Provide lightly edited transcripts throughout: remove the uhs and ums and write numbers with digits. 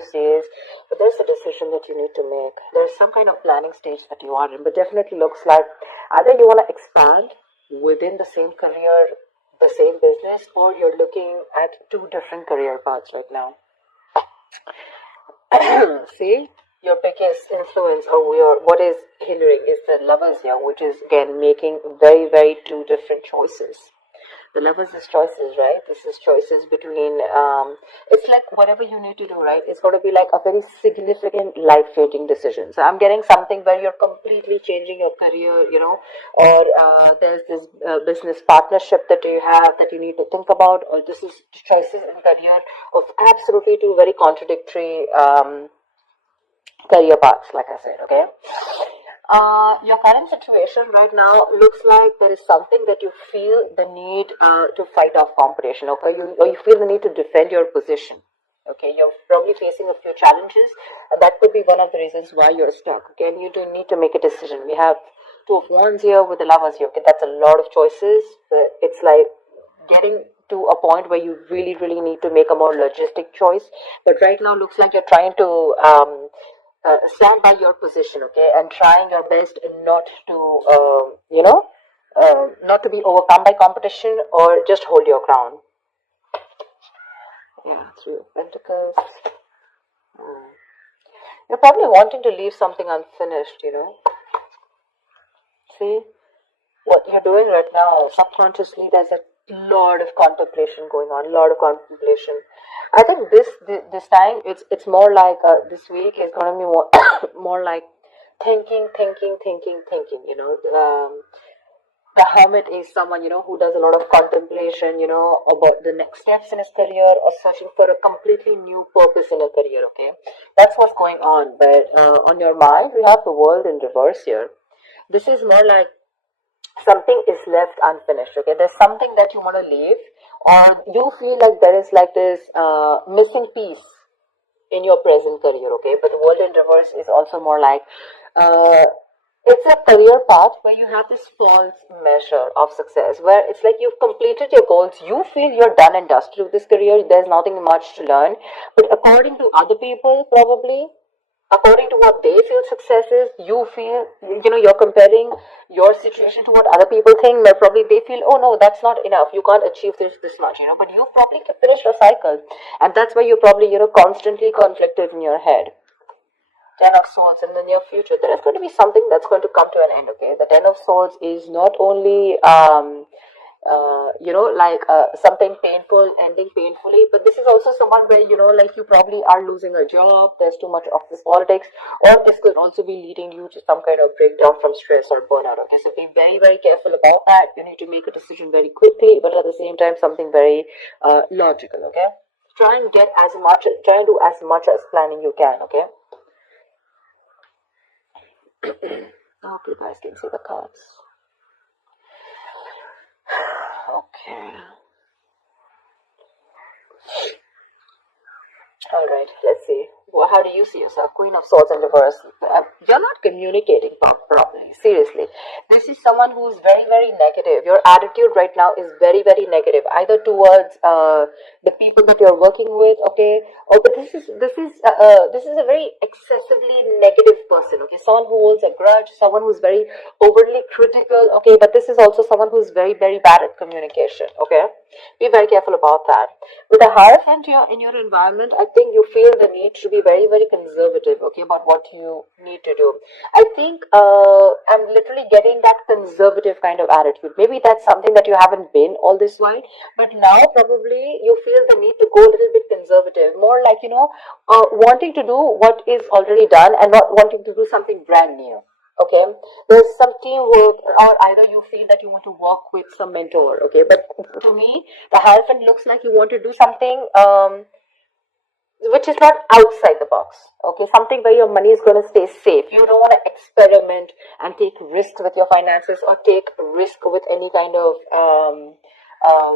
says, but there's a decision that you need to make. There's some kind of planning stage that you are in, but definitely looks like either you want to expand within the same career, the same business, or you're looking at two different career paths right now. See, your biggest influence or what is hindering is the Lovers here, which is again making very, very two different choices. The Lovers is choices, right? This is choices between, it's like whatever you need to do, right? It's going to be like a very significant life-changing decision. So I'm getting something where you're completely changing your career, or there's this business partnership that you have that you need to think about, or this is choices in career of absolutely two very contradictory career paths, like I said, okay? Your current situation right now looks like there is something that you feel the need to fight off competition, okay? Or you feel the need to defend your position, okay? You're probably facing a few challenges, and that could be one of the reasons why you're stuck, okay? And you do need to make a decision. We have Two of Wands here with the Lovers here, okay? That's a lot of choices. It's like getting to a point where you really, really need to make a more logistic choice. But right now looks like you're trying to stand by your position, okay, and trying your best not to, not to be overcome by competition or just hold your ground. Yeah, Three of Pentacles. You're probably wanting to leave something unfinished, See, what you're doing right now, subconsciously, there's a lot of contemplation going on, I think this time it's more like this week is going to be more more like thinking. The Hermit is someone who does a lot of contemplation, about the next steps in his career or searching for a completely new purpose in a career. Okay, that's what's going on. But on your mind, we have the World in reverse here. This is more like something is left unfinished, okay? There's something that you want to leave, or you feel like there is like this missing piece in your present career, okay? But the World in reverse is also more like it's a career path where you have this false measure of success, where it's like you've completed your goals, you feel you're done and dusted with this career, there's nothing much to learn, but according to other people, probably according to what they feel success is, you feel, you're comparing your situation to what other people think, where probably they feel, oh no, that's not enough, you can't achieve this much, but you probably finished your cycle, and that's why you're probably, constantly conflicted in your head. Ten of Swords in the near future, there is going to be something that's going to come to an end, okay? The Ten of Swords is not only something painful ending painfully, but this is also someone where like you probably are losing a job, there's too much office politics, or this could also be leading you to some kind of breakdown from stress or burnout, okay? So be very, very careful about that. You need to make a decision very quickly, but at the same time something very logical, okay? Try and do as much as planning you can, okay? I hope you guys can see the cards. Okay. Alright, let's see. Well, how do you see yourself? Queen of Swords in reverse. You're not communicating properly. Seriously. This is someone who is very, very negative. Your attitude right now is very, very negative. Either towards the people that you're working with, okay? Oh, but this is a very excessively negative person, okay? Someone who holds a grudge, someone who's very overly critical, okay? But this is also someone who's very, very bad at communication, okay? Be very careful about that. With a Hierophant here in your environment, I think you feel the need to be very, very conservative, okay, about what you need to do. I think I'm literally getting that conservative kind of attitude. Maybe that's something that you haven't been all this while, but now probably you feel the need to go a little bit conservative, more like, wanting to do what is already done and not wanting to do something brand new. Okay, there's some teamwork, or either you feel that you want to work with some mentor, okay, but to me the Hierophant looks like you want to do something which is not outside the box, okay, something where your money is going to stay safe. You don't want to experiment and take risks with your finances or take risk with any kind of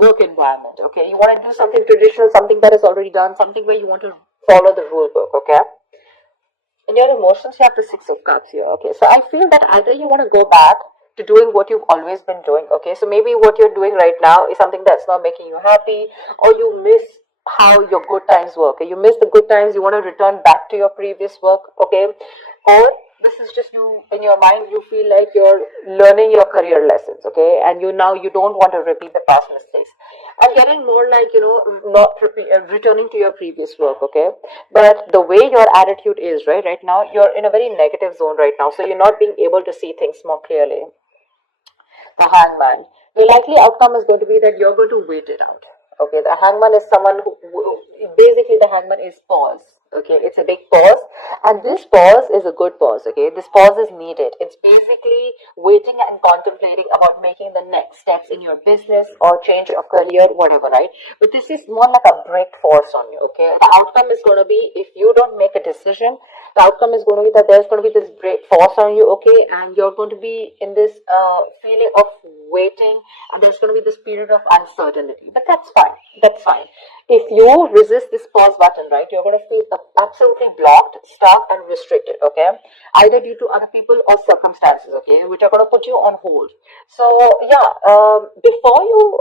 work environment, okay? You want to do something traditional, something that is already done, something where you want to follow the rule book, okay? In your emotions, you have the Six of Cups here, okay? So I feel that either you want to go back to doing what you've always been doing, okay? So maybe what you're doing right now is something that's not making you happy, or you miss how your good times work. Okay? You miss the good times, you want to return back to your previous work, okay? Or this is just you in your mind, you feel like you're learning your career lessons, okay? And you don't want to repeat the past mistakes. I'm getting more like, not returning to your previous work, okay? But the way your attitude is, right now, you're in a very negative zone right now, so you're not being able to see things more clearly. The hangman. The likely outcome is going to be that you're going to wait it out. Okay, the hangman is someone who basically the hangman is pause. Okay, it's a big pause, and this pause is a good pause. Okay, this pause is needed. It's basically waiting and contemplating about making the next steps in your business or change of career, whatever, right? But this is more like a break force on you. Okay, the outcome is going to be if you don't make a decision, the outcome is going to be that there's going to be this great force on you, okay, and you're going to be in this feeling of waiting, and there's going to be this period of uncertainty. But that's fine. That's fine. If you resist this pause button, right, you're going to feel absolutely blocked, stuck, and restricted, okay, either due to other people or circumstances, okay, which are going to put you on hold. So yeah, before you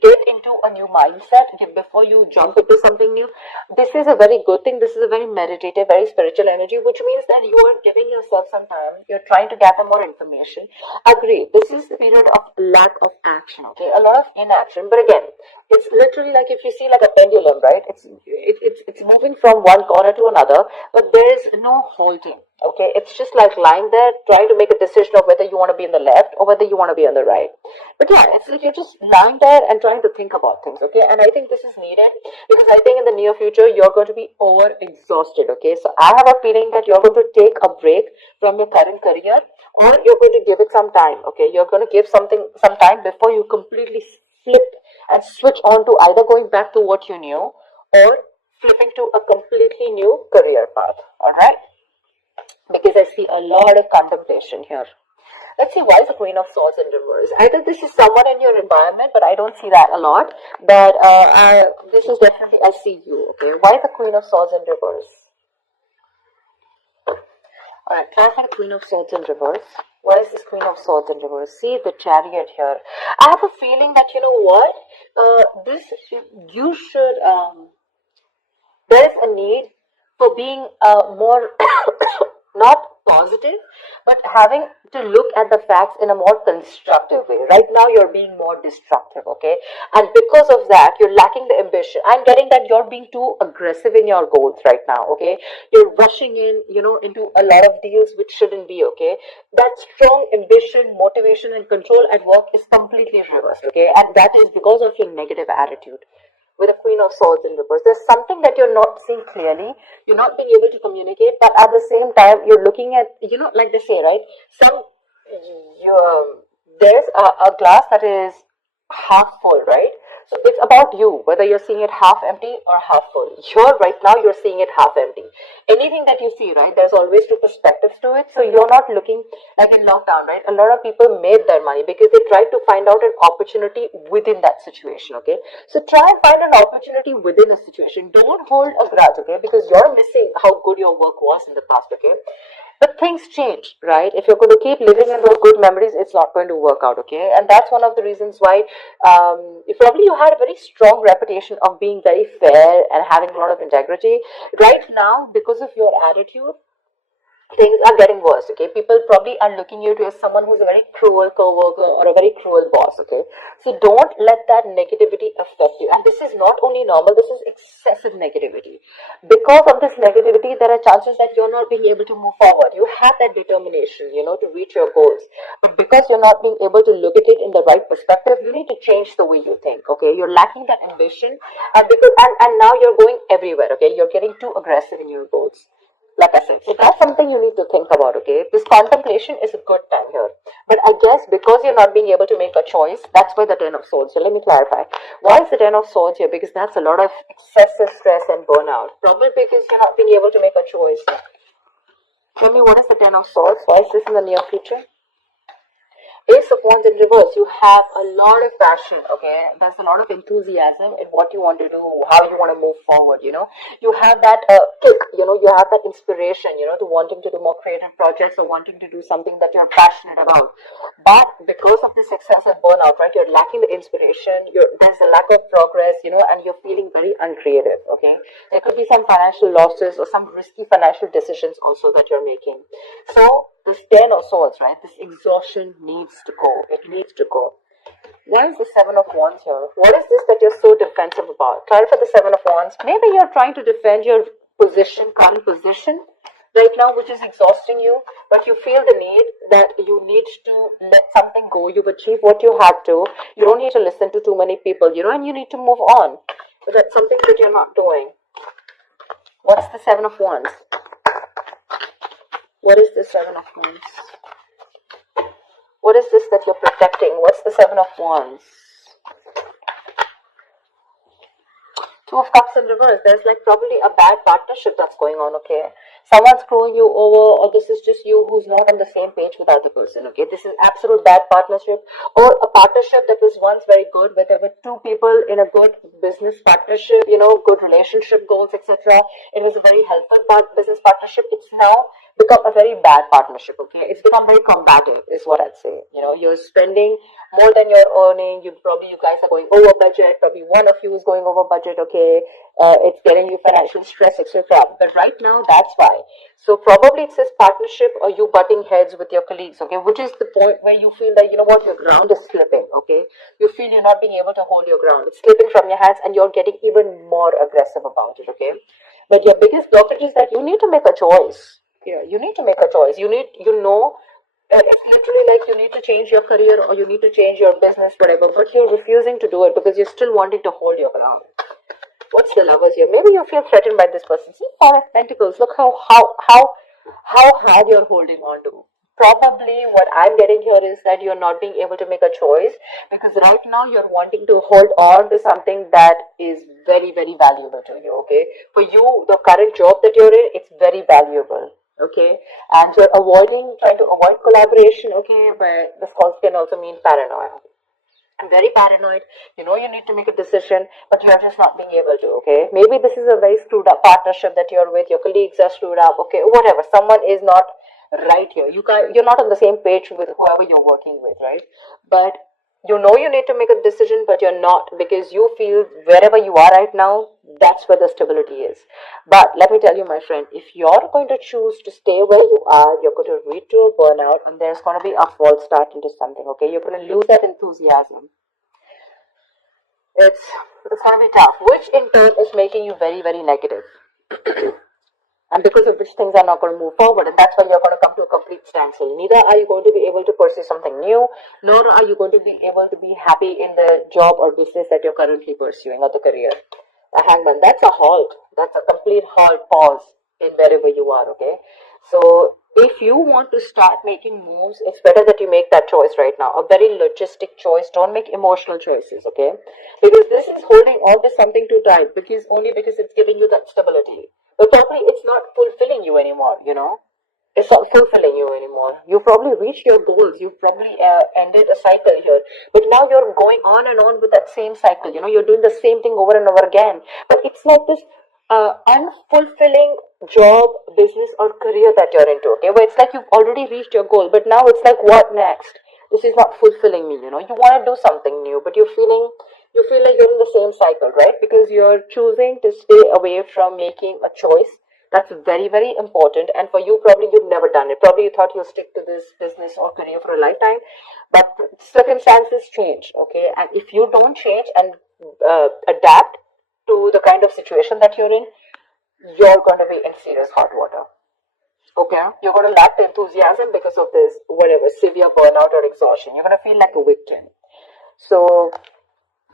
get into a new mindset, before you jump into something new, this is a very good thing. This is a very meditative, very spiritual energy, which means that you are giving yourself some time, you're trying to gather more information. Agree, this is the period of lack of action, okay, a lot of inaction. But again, it's literally like if you see like a pendulum, right, it's moving from one corner to another, but there is no halting. Okay, it's just like lying there trying to make a decision of whether you want to be in the left or whether you want to be on the right. But yeah, it's like you're just lying there and trying to think about things, okay? And I think this is needed because I think in the near future you're going to be over exhausted, okay? So I have a feeling that you're going to take a break from your current career, or you're going to give it some time, okay? You're going to give something some time before you completely flip and switch on to either going back to what you knew or flipping to a completely new career path, all right? Because I see a lot of contemplation here. Let's see, why is the Queen of Swords in reverse? Either this is someone in your environment, but I don't see that a lot. But this is definitely, I see you, okay? Why is the Queen of Swords in reverse? Alright, clarify the Queen of Swords in reverse. Why is this Queen of Swords in reverse? See the Chariot here. I have a feeling that, you know what? You should, there is a need for being more not positive, but having to look at the facts in a more constructive way. Right now, you're being more destructive, okay? And because of that, you're lacking the ambition. I'm getting that you're being too aggressive in your goals right now, okay? You're rushing in, into a lot of deals which shouldn't be, okay? That strong ambition, motivation, and control at work is completely reversed, okay? And that is because of your negative attitude. With a Queen of Swords in reverse, there's something that you're not seeing clearly, you're not being able to communicate, but at the same time you're looking at, like they say, right, there's a glass that is half full, right? So it's about you, whether you're seeing it half empty or half full. Here, right now, you're seeing it half empty. Anything that you see, right, there's always two perspectives to it. So you're not looking like in lockdown, right? A lot of people made their money because they tried to find out an opportunity within that situation, okay? So try and find an opportunity within a situation. Don't hold a grudge, okay? Because you're missing how good your work was in the past, okay? But things change, right? If you're going to keep living in those good memories, it's not going to work out, okay? And that's one of the reasons why you had a very strong reputation of being very fair and having a lot of integrity. Right now, because of your attitude, things are getting worse, okay? People probably are looking at you as someone who's a very cruel co-worker or a very cruel boss, okay? So don't let that negativity affect you. And this is not only normal, this is excessive negativity. Because of this negativity, there are chances that you're not being able to move forward. You have that determination, to reach your goals. But because you're not being able to look at it in the right perspective, you need to change the way you think, okay? You're lacking that ambition, and now you're going everywhere, okay? You're getting too aggressive in your goals. Like I said, so that's something you need to think about, okay? This contemplation is a good time here. But I guess because you're not being able to make a choice, that's why the Ten of Swords. So let me clarify. Why is the Ten of Swords here? Because that's a lot of excessive stress and burnout. Probably because you're not being able to make a choice. Tell me, what is the Ten of Swords? Why is this in the near future? Ace of Wands in reverse, you have a lot of passion, okay? There's a lot of enthusiasm in what you want to do, how you want to move forward, you know? You have that kick, you know, you have that inspiration, you know, to wanting to do more creative projects or wanting to do something that you're passionate about. But because of the success and burnout, right, you're lacking the inspiration, there's a lack of progress, you know, and you're feeling very uncreative, okay? There could be some financial losses or some risky financial decisions also that you're making. So this 10 of swords, right, this exhaustion needs to go. It needs to go. Why is the 7 of Wands here? What is this that you're so defensive about? Clarify the 7 of Wands. Maybe you're trying to defend your position, current position right now, which is exhausting you, but you feel the need that you need to let something go. You've achieved what you had to. You don't need to listen to too many people, you know, and you need to move on. But that's something that you're not doing. What's the 7 of Wands? What is the 7 of Wands? What is this that you're protecting? What's the 7 of Wands? 2 of Cups in reverse. There's like probably a bad partnership that's going on, okay? Someone's screwing you over, or this is just you who's not on the same page with the other person, okay? This is absolute bad partnership, or a partnership that was once very good, where there were two people in a good business partnership, you know, good relationship goals, etc. It was a very helpful business partnership. It's now become a very bad partnership, okay? It's become very combative, is what I'd say. You know, you're spending more than you're earning. You guys are going over budget. Probably one of you is going over budget, okay? It's getting you financial stress, etc. But right now, that's why. So probably it's this partnership or you butting heads with your colleagues, okay? Which is the point where you feel that, you know what, your ground is slipping, okay? You feel you're not being able to hold your ground. It's slipping from your hands and you're getting even more aggressive about it, okay? But your biggest blockage is that you need to make a choice. Yeah, you need to make a choice. It's literally like you need to change your career or you need to change your business, whatever, but you're refusing to do it because you're still wanting to hold your ground. What's the Lovers here? Maybe you feel threatened by this person. See, Four of Pentacles. Look how hard you're holding on to. Probably what I'm getting here is that you're not being able to make a choice because right now you're wanting to hold on to something that is very, very valuable to you, okay? For you, the current job that you're in, it's very valuable, okay? And you're trying to avoid collaboration, okay? But this can also mean paranoia. I'm very paranoid. You know you need to make a decision, but you're just not being able to, okay? Maybe this is a very screwed up partnership that you're with. Your colleagues are screwed up, okay? Whatever. Someone is not right here. You're not on the same page with whoever you're working with, right? But you know you need to make a decision, but you're not because you feel wherever you are right now, that's where the stability is. But let me tell you, my friend, if you're going to choose to stay where you are, you're going to lead to a burnout and there's going to be a false start into something, okay? You're going to lose that enthusiasm. It's going to be tough, which in turn is making you very, very negative. And because of which things are not going to move forward, and that's why you're going to come to a complete standstill. Neither are you going to be able to pursue something new, nor are you going to be able to be happy in the job or business that you're currently pursuing or the career. A Hangman, that's a halt. That's a complete halt, pause in wherever you are, okay? So if you want to start making moves, it's better that you make that choice right now. A very logistic choice. Don't make emotional choices, okay? Because this is holding on to something too tight, because it's giving you that stability. But probably it's not fulfilling you anymore, you know. It's not fulfilling you anymore. You probably reached your goals. You probably ended a cycle here. But now you're going on and on with that same cycle. You know, you're doing the same thing over and over again. But it's like this unfulfilling job, business or career that you're into, okay? Where it's like you've already reached your goal. But now it's like, what next? This is not fulfilling me, you know. You want to do something new, but you feel like you're in the same cycle, right? Because you're choosing to stay away from making a choice. That's very, very important. And for you, probably you've never done it. Probably you thought you'll stick to this business or career for a lifetime. But circumstances change, okay? And if you don't change and adapt to the kind of situation that you're in, you're going to be in serious hot water. Okay? You're going to lack the enthusiasm because of this, whatever, severe burnout or exhaustion. You're going to feel like a victim. So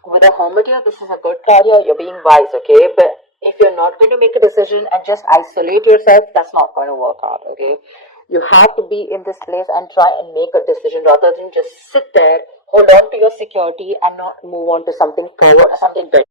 with a Hermit here, this is a good card here. You're being wise, okay? But if you're not going to make a decision and just isolate yourself, that's not going to work out, okay? You have to be in this place and try and make a decision rather than just sit there, hold on to your security and not move on to something forward or something better.